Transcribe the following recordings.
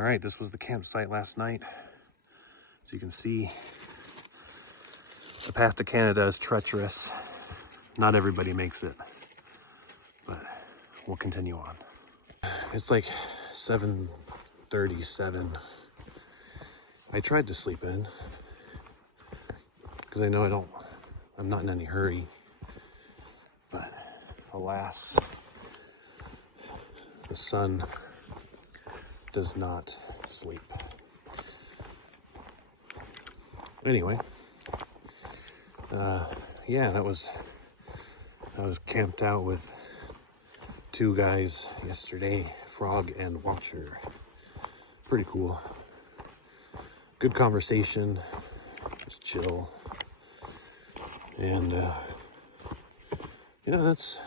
All right, this was the campsite last night. As you can see, the path to Canada is treacherous. Not everybody makes it, but we'll continue on. It's like 7:37. I tried to sleep in because I know I'm not in any hurry, but alas, the sun does not sleep. Anyway, yeah, I was camped out with two guys yesterday, Frog and Watcher. Pretty cool. Good conversation, just chill. And that's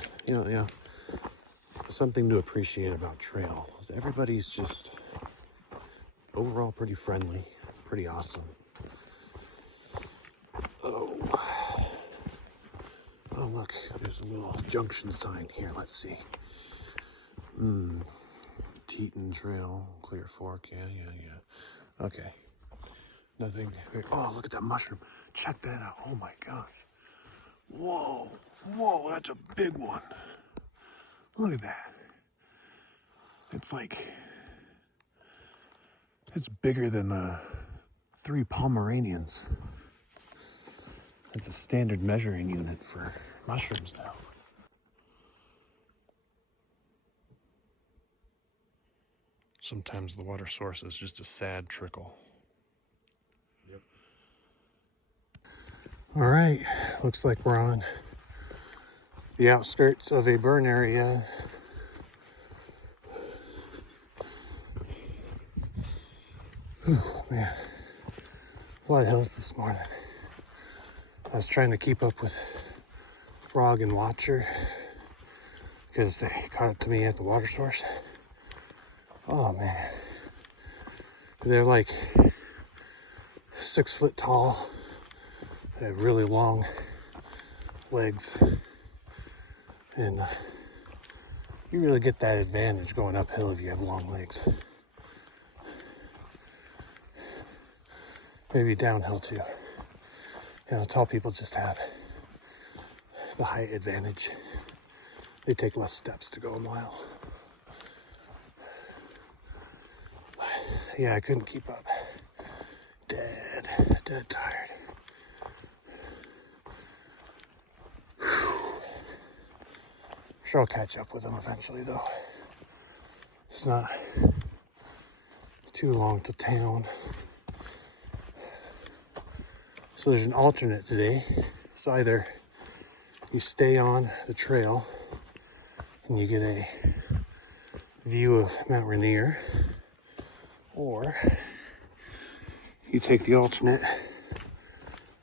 something to appreciate about trail. Everybody's just overall pretty friendly, pretty awesome. Oh look, there's a little junction sign here. Let's see. Teton Trail, Clear Fork. Yeah. Okay. Nothing. Oh, look at that mushroom. Check that out. Oh my gosh. Whoa, that's a big one. Look at that. It's bigger than 3 Pomeranians. It's a standard measuring unit for mushrooms now. Sometimes the water source is just a sad trickle. Yep. All right, looks like we're on the outskirts of a burn area. Whew, man, a lot of hills this morning. I was trying to keep up with Frog and Watcher because they caught up to me at the water source. Oh man, they're like 6 foot tall. They have really long legs, and you really get that advantage going uphill if you have long legs. Maybe downhill too. Tall people just have the height advantage. They take less steps to go a mile. But, yeah, I couldn't keep up. Dead tired. Sure I'll catch up with them eventually though. It's not too long to town. So there's an alternate today. So either you stay on the trail and you get a view of Mount Rainier, or you take the alternate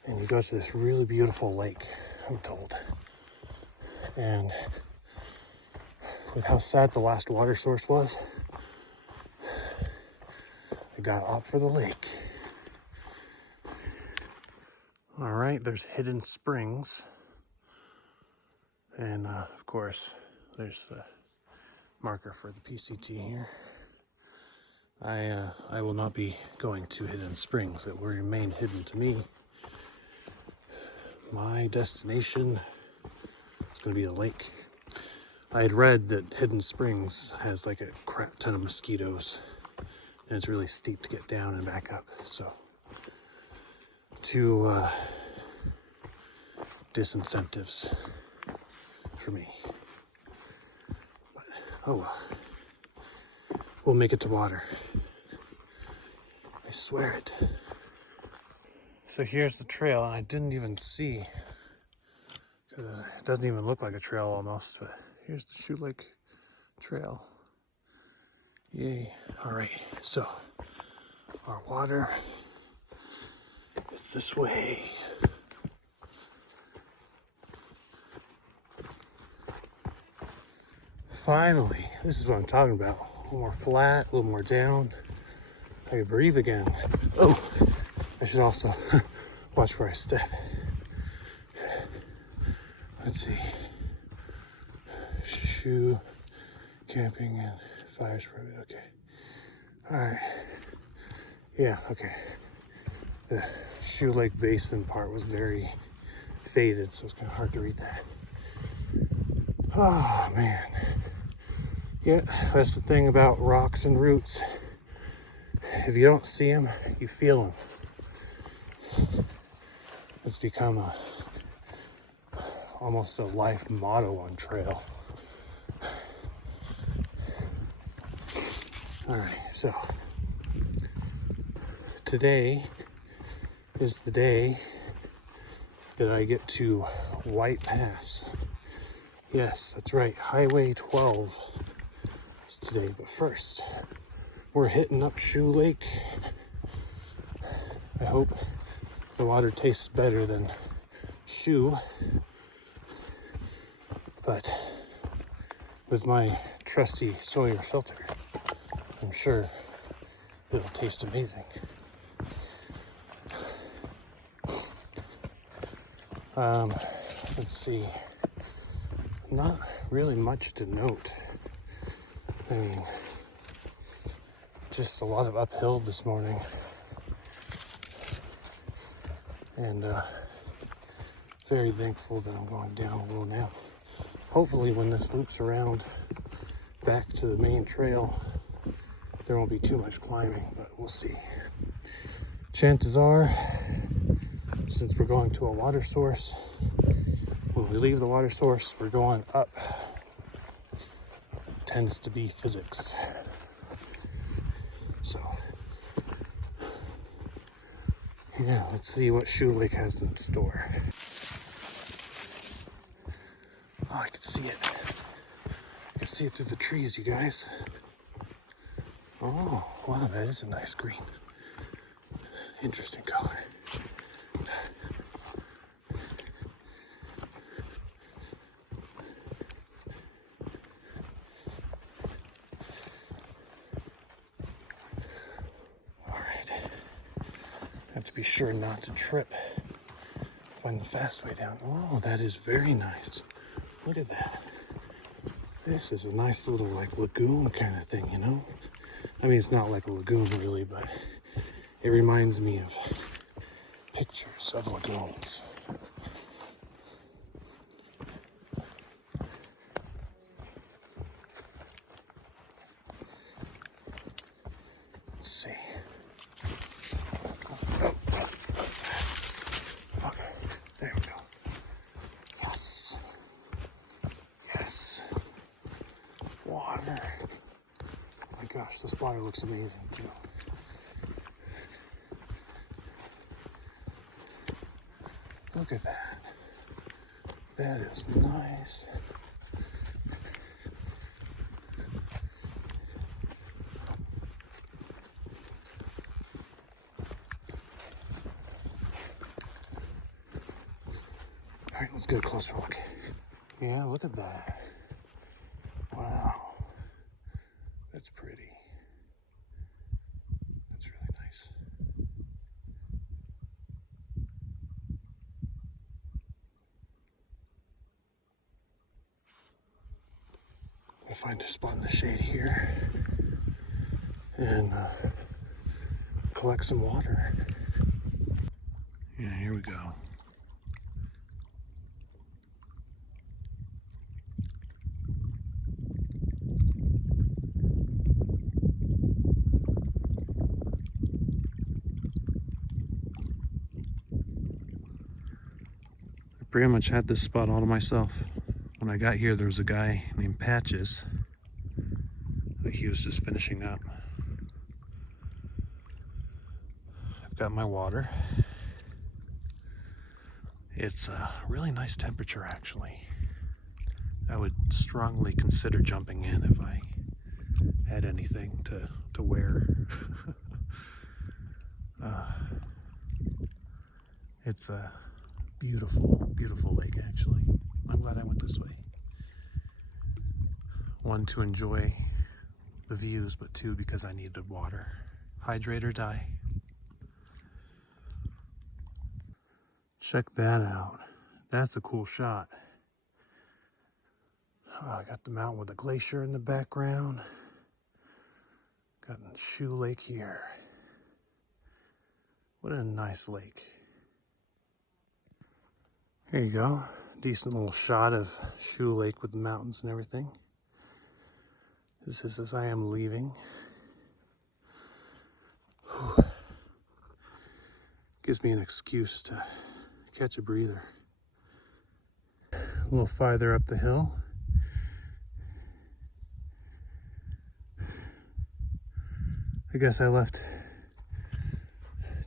and you go to this really beautiful lake, I'm told. And with how sad the last water source was, I got up for the lake. All right, there's Hidden Springs. And of course, there's the marker for the PCT here. I will not be going to Hidden Springs. It will remain hidden to me. My destination is going to be a lake. I had read that Hidden Springs has like a crap ton of mosquitoes, and it's really steep to get down and back up. So, two disincentives for me. But, oh well. We'll make it to water. I swear it. So here's the trail, and I didn't even see, because it doesn't even look like a trail almost, but here's the Shoe Lake Trail. Yay. All right, so our water is this way. Finally, this is what I'm talking about. A little more flat, a little more down. I can breathe again. Oh, I should also watch where I step. Let's see. Shoe, camping, and fire spray. Okay. All right. Yeah, okay. The Shoe Lake Basin part was very faded, so it's kind of hard to read that. Oh, man. Yeah, that's the thing about rocks and roots. If you don't see them, you feel them. It's become almost a life motto on trail. All right, so today is the day that I get to White Pass. Yes, that's right, Highway 12 is today, but first, we're hitting up Shoe Lake. I hope the water tastes better than shoe, but with my trusty Sawyer filter, I'm sure it'll taste amazing. Let's see, not really much to note. I mean, just a lot of uphill this morning, and very thankful that I'm going down a little now. Hopefully when this loops around back to the main trail, there won't be too much climbing, but we'll see. Chances are, since we're going to a water source, when we leave the water source, we're going up. It tends to be physics. So, yeah, let's see what Shoe Lake has in store. Oh, I can see it. I can see it through the trees, you guys. Oh, wow, that is a nice green. Interesting color. All right. I have to be sure not to trip. Find the fast way down. Oh, that is very nice. Look at that. This is a nice little like lagoon kind of thing, you know? I mean, it's not like a lagoon really, but it reminds me of pictures of lagoons. Let's see. Oh, okay, there we go. Yes. Yes. Water. Oh my gosh, this water looks amazing too. Look at that. That is nice. All right, let's get a closer look. Yeah, look at that. Wow. That's pretty. That's really nice. I'll find a spot in the shade here and collect some water. Yeah, here we go. I pretty much had this spot all to myself. When I got here, there was a guy named Patches, but he was just finishing up. I've got my water. It's a really nice temperature, actually. I would strongly consider jumping in if I had anything to wear. It's a beautiful, beautiful lake, actually. I'm glad I went this way. One, to enjoy the views, but two, because I needed water. Hydrate or die. Check that out. That's a cool shot. Oh, I got the mountain with a glacier in the background. Got Shoe Lake here. What a nice lake. There you go. Decent little shot of Shoe Lake with the mountains and everything. This is as I am leaving. Whew. Gives me an excuse to catch a breather. A little farther up the hill. I guess I left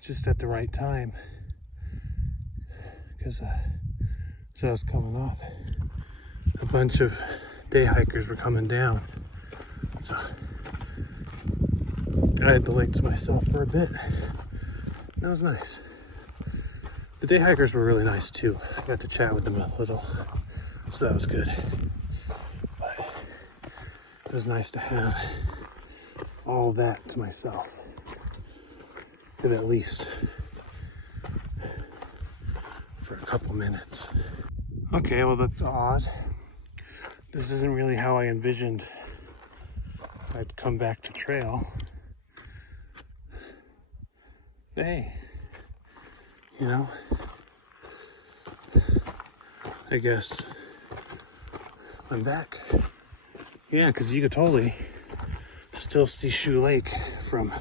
just at the right time because as I was coming off, a bunch of day hikers were coming down. So I had the lake to myself for a bit. That was nice. The day hikers were really nice too. I got to chat with them a little, so that was good. But it was nice to have all that to myself, at least for a couple minutes. Okay, well that's odd. This isn't really how I envisioned I'd come back to trail. But hey, you know, I guess I'm back. Yeah, because you could totally still see Shoe Lake from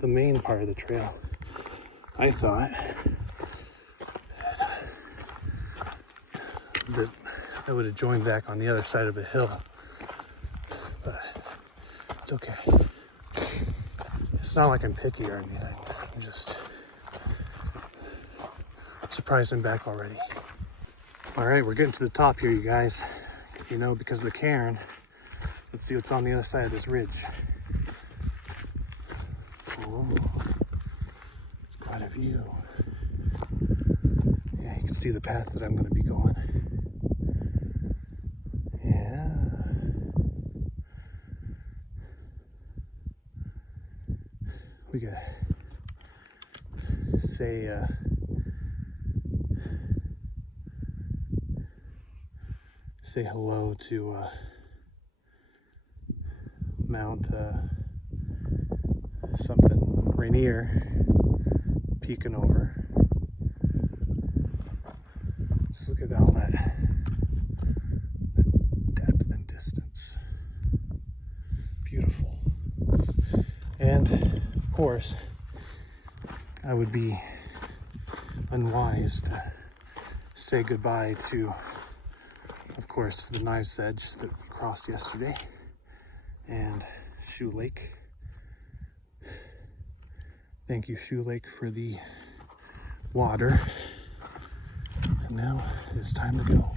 the main part of the trail. I thought that I would have joined back on the other side of the hill, but it's okay. It's not like I'm picky or anything. I'm just surprised I'm back already. All right, we're getting to the top here, you guys. You know, because of the cairn. Let's see what's on the other side of this ridge. Oh, it's quite a view. Yeah, you can see the path that I'm going to be going. Yeah. We could say hello to Mount something Rainier peeking over. Just look at all that depth and distance. Beautiful. And of course, I would be unwise to say goodbye to, of course, the Knife's Edge that we crossed yesterday and Shoe Lake. Thank you, Shoe Lake, for the water. And now it's time to go.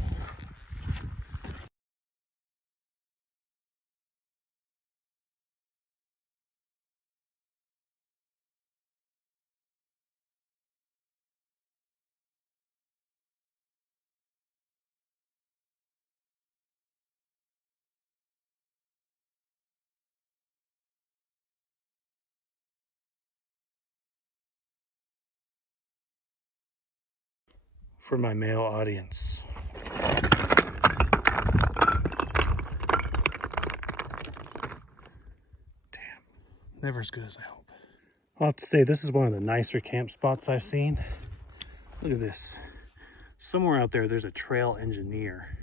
For my male audience. Damn, never as good as I hope. I'll have to say, this is one of the nicer camp spots I've seen. Look at this. Somewhere out there, there's a trail engineer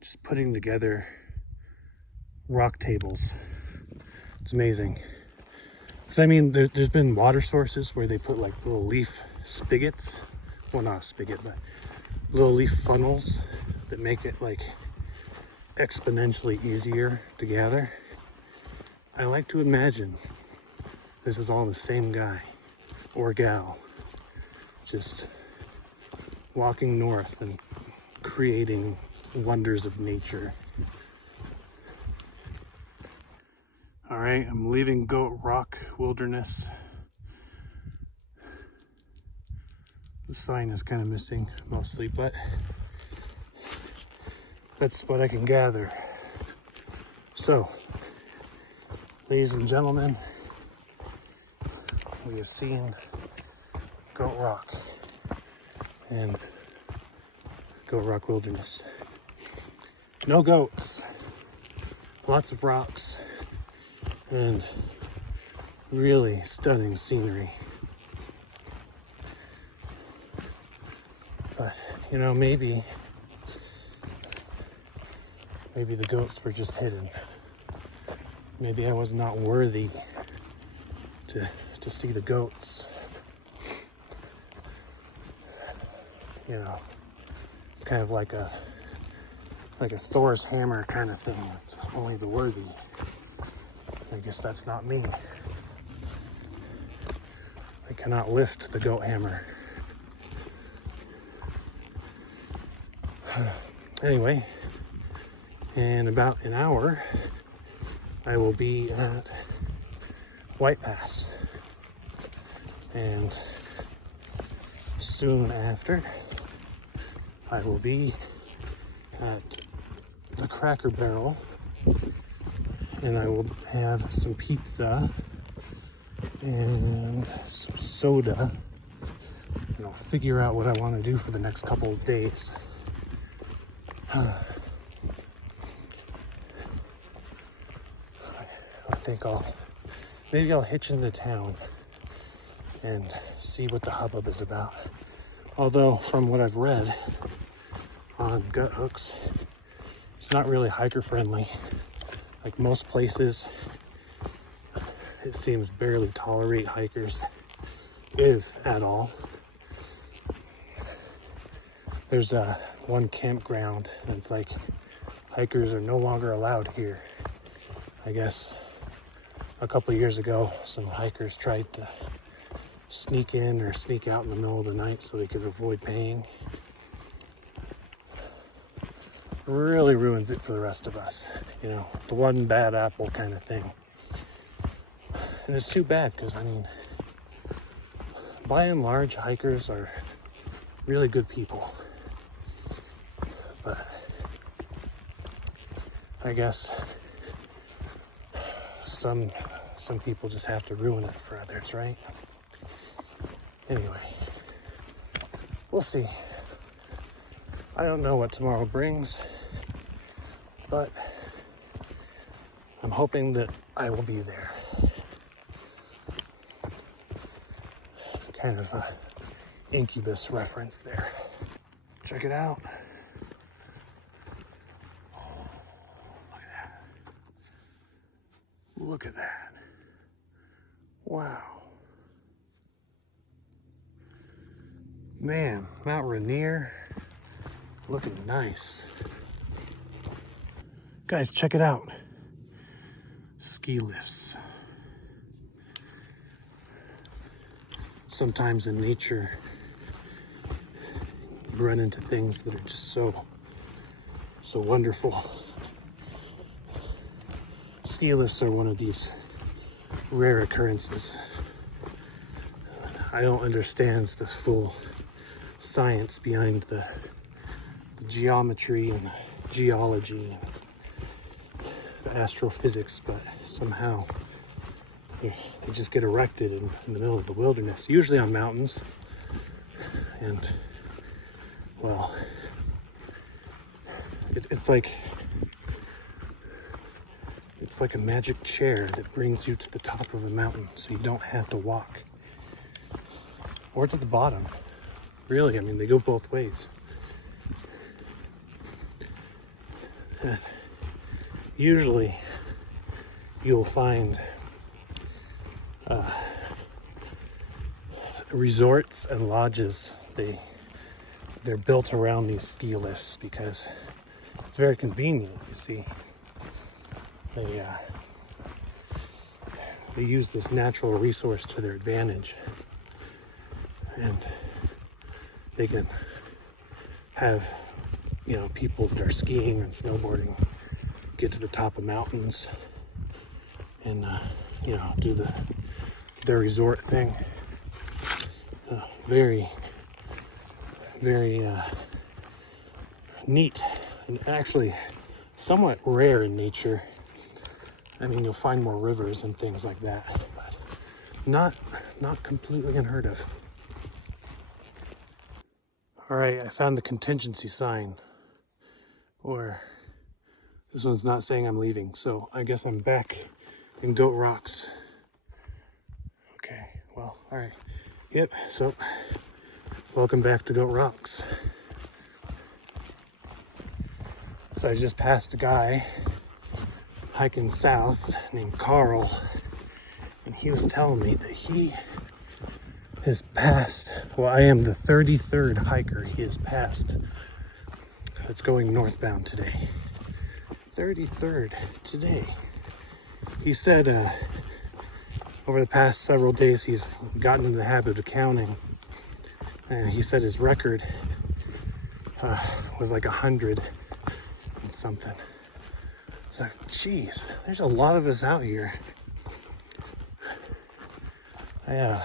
just putting together rock tables. It's amazing. Because I mean, there's been water sources where they put like little leaf spigots. Well, not a spigot, but little leaf funnels that make it like exponentially easier to gather. I like to imagine this is all the same guy or gal just walking north and creating wonders of nature. All right, I'm leaving Goat Rock Wilderness. The sign is kind of missing mostly, but that's what I can gather. So, ladies and gentlemen, we have seen Goat Rock and Goat Rock Wilderness. No goats, lots of rocks, and Really stunning scenery. But, you know, maybe the goats were just hidden. Maybe I was not worthy to see the goats. You know, it's kind of like a Thor's hammer kind of thing. It's only the worthy. I guess that's not me. I cannot lift the goat hammer. Anyway, in about an hour, I will be at White Pass. And soon after, I will be at the Cracker Barrel, and I will have some pizza and some soda, and I'll figure out what I want to do for the next couple of days. I think maybe I'll hitch into town and see what the hubbub is about. Although, from what I've read on gut hooks, it's not really hiker friendly. Like most places, it seems barely tolerate hikers, if at all. There's one campground, and it's like hikers are no longer allowed here. I guess a couple years ago, some hikers tried to sneak in or sneak out in the middle of the night so they could avoid paying. Really ruins it for the rest of us, you know, the one bad apple kind of thing. And it's too bad because, I mean, by and large, hikers are really good people. But I guess some people just have to ruin it for others, right? Anyway, we'll see. I don't know what tomorrow brings, but I'm hoping that I will be there. Kind of a Incubus reference there. Check it out. Oh, look at that. Look at that. Wow. Man, Mount Rainier looking nice. Guys, check it out. Ski lifts. Sometimes in nature, you run into things that are just so wonderful. Ski lifts are one of these rare occurrences. I don't understand the full science behind the geometry and the geology and the astrophysics, but somehow they just get erected in the middle of the wilderness, usually on mountains. And well, it's like a magic chair that brings you to the top of a mountain so you don't have to walk, or to the bottom. Really, I mean, they go both ways. Usually you'll find resorts and lodges, they're built around these ski lifts because it's very convenient. You see, they use this natural resource to their advantage, and they can have, you know, people that are skiing and snowboarding get to the top of mountains and you know, do their resort thing. Very neat, and actually somewhat rare in nature. I mean, you'll find more rivers and things like that, but not completely unheard of. All right, I found the contingency sign, or this one's not saying I'm leaving, so I guess I'm back in Goat Rocks. Well, all right. Yep, so welcome back to Goat Rocks. So I just passed a guy hiking south named Carl, and he was telling me that he has passed, well, I am the 33rd hiker he has passed that's going northbound today. 33rd today. He said over the past several days he's gotten into the habit of counting, and he said his record was like 100 and something. It's like, geez, there's a lot of us out here. I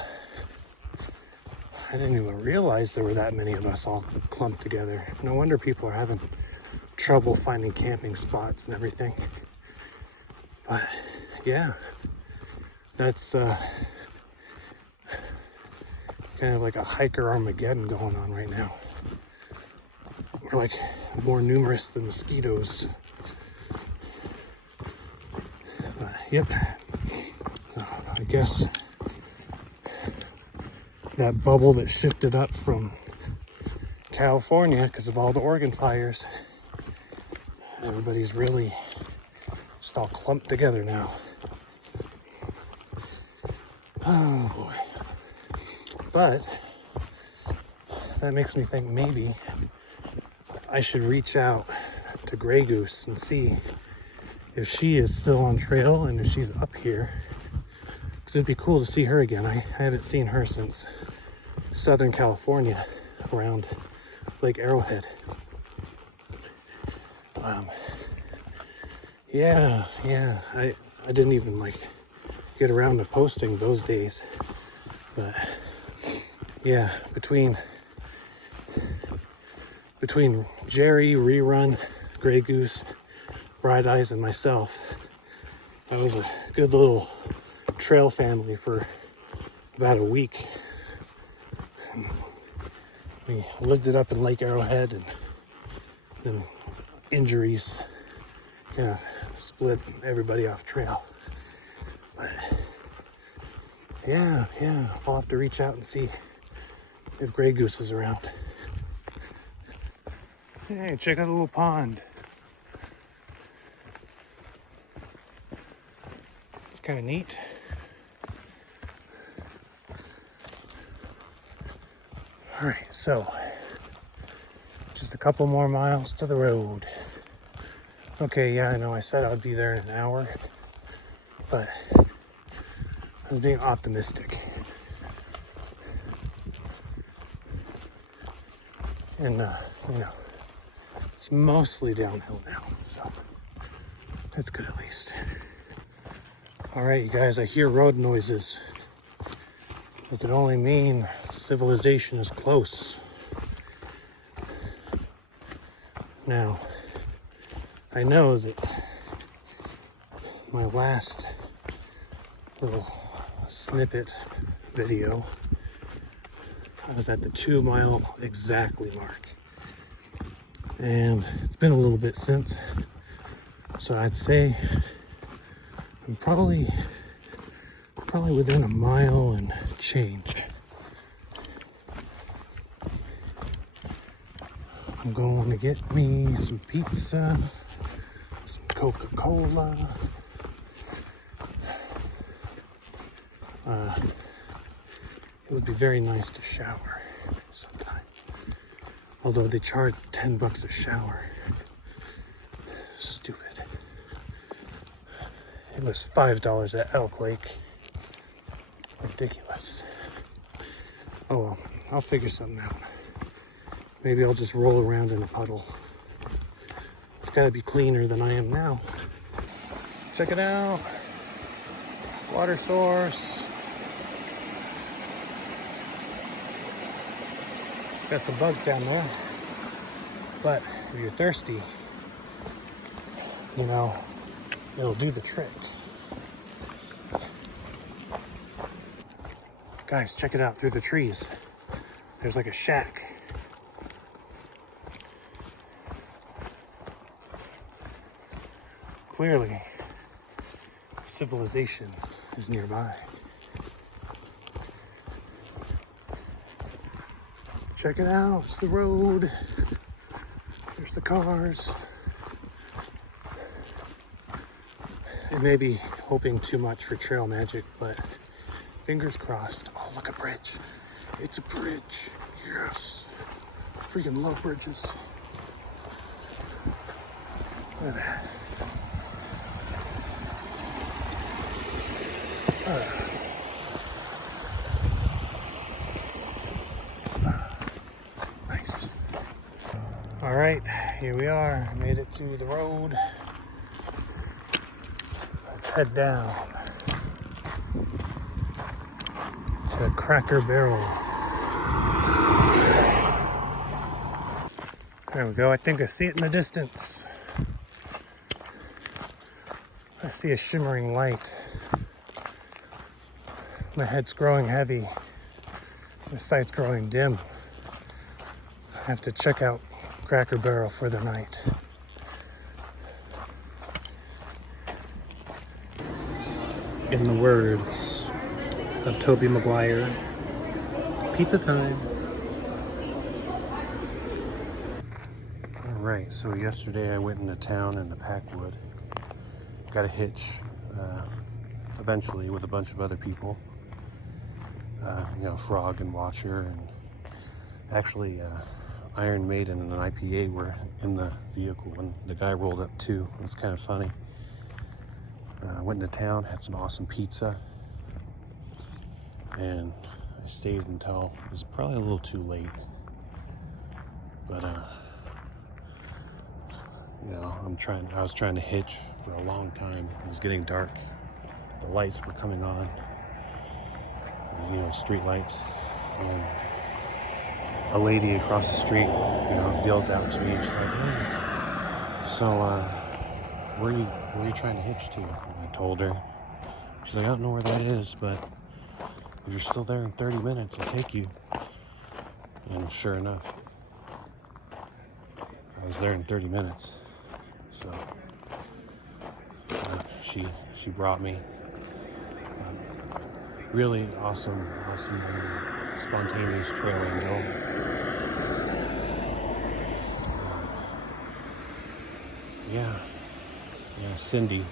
didn't even realize there were that many of us all clumped together. No wonder people are having trouble finding camping spots and everything. But yeah, that's kind of like a hiker Armageddon going on right now. We're like more numerous than mosquitoes. Yep. I guess that bubble that shifted up from California because of all the Oregon fires, everybody's really just all clumped together now. Oh boy. But that makes me think maybe I should reach out to Grey Goose and see if she is still on trail and if she's up here. Because it'd be cool to see her again. I haven't seen her since Southern California around Lake Arrowhead. Yeah, I didn't even like get around to posting those days. But yeah, between Jerry, Rerun, Grey Goose, Bright Eyes, and myself, that was a good little trail family for about a week. And we lived it up in Lake Arrowhead, and then injuries kind of split everybody off trail. But yeah, I'll have to reach out and see if Grey Goose is around. Hey, check out the little pond. It's kind of neat. All right, so just a couple more miles to the road. Okay, yeah, I know I said I would be there in an hour, but I was being optimistic. And, you know, it's mostly downhill now, so that's good at least. All right, you guys, I hear road noises. It could only mean civilization is close. Now, I know that my last little snippet video, I was at the 2 mile exactly mark. And it's been a little bit since. So I'd say I'm probably within a mile and change. I'm going to get me some pizza, some Coca-Cola. It would be very nice to shower sometime. Although they charge $10 a shower. Stupid. It was $5 at Elk Lake. Ridiculous. Oh well, I'll figure something out. Maybe I'll just roll around in a puddle. It's gotta be cleaner than I am now. Check it out. Water source. Got some bugs down there. But if you're thirsty, you know, it'll do the trick. Guys, check it out through the trees. There's like a shack. Clearly, civilization is nearby. Check it out, it's the road. There's the cars. I may be hoping too much for trail magic, but fingers crossed. Oh, look, a bridge. It's a bridge. Yes. Freaking love bridges. Look at that. Nice. All right, here we are. Made it to the road. Let's head down to Cracker Barrel. There we go. I think I see it in the distance. I see a shimmering light. My head's growing heavy. The sight's growing dim. I have to check out Cracker Barrel for the night. In the words of Tobey Maguire, pizza time. All right, so yesterday I went into town in the Packwood. Got a hitch, eventually with a bunch of other people. Frog and Watcher, and actually Iron Maiden and an IPA were in the vehicle when the guy rolled up too. It was kind of funny. Went into town, had some awesome pizza, and I stayed until it was probably a little too late. But I was trying to hitch for a long time. It was getting dark. The lights were coming on. Street lights. And a lady across the street, yells out to me. She's like, "Hey, so where are you trying to hitch to?" And I told her. She's like, "I don't know where that is, but if you're still there in 30 minutes, I'll take you." And sure enough, I was there in 30 minutes. So she brought me. Really awesome, spontaneous trail angel. Cindy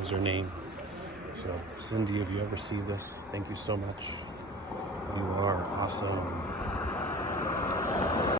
was her name. So Cindy, if you ever see this, thank you so much. You are awesome.